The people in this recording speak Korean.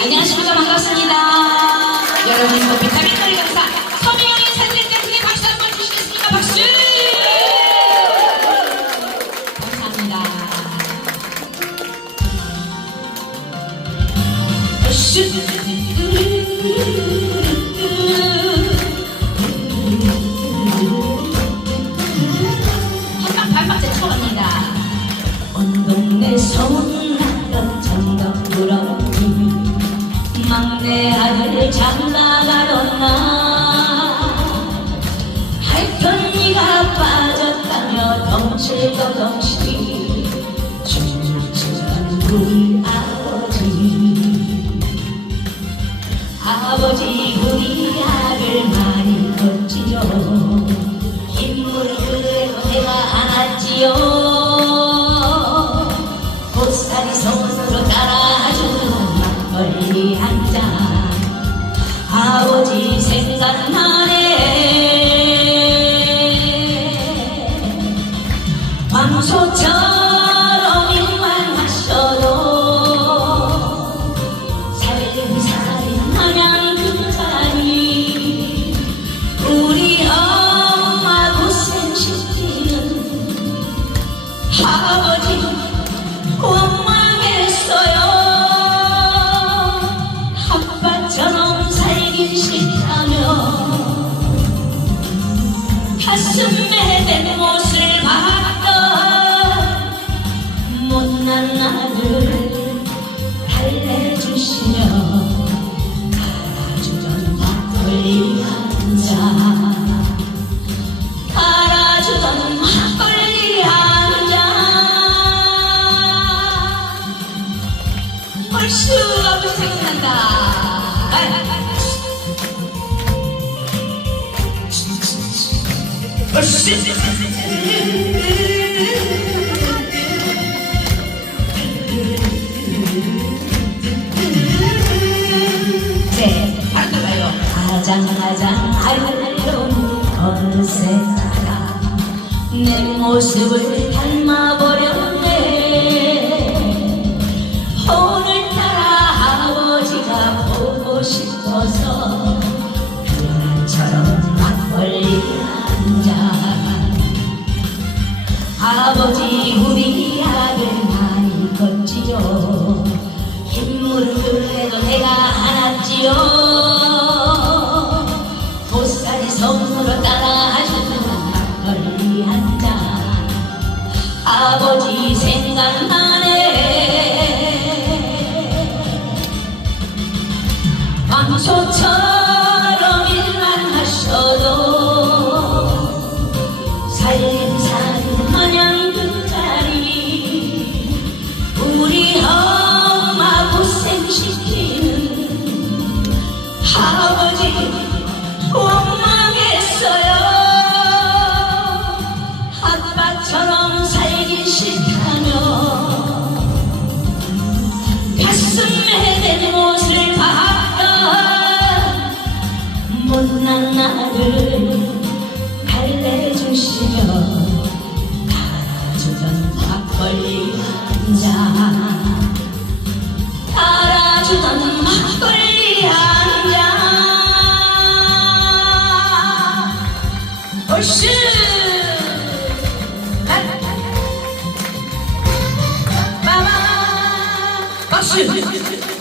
안녕하십니까 반갑습니다. 여러분 뭐 비타민 놀이 강사 사진을 때 크게 박수 한번 주시겠습니까? 박수! 감사합니다. 한 안았지요. 보살이 손으로 따라주는 막걸리 한잔. 아버지 생각나네. 황소처 네, 바로 들어가요. 가장가장 알론 어느새가 내 모습을 닮아버렸네 오늘따라 아버지가 보고 싶어서 아버지 우리 아들 많이 컸지요. 힘을 흘려도 내가 안았지요. 보살이 손으로 따라주는 막걸리 한잔. 아버지 생각나네 왕소처럼 아버지 원망했어요. 아빠처럼 살기 싫다며 가슴에 댄 못을 봤던 못난 나를 달래주시며 달아주던 막걸리 Thank you.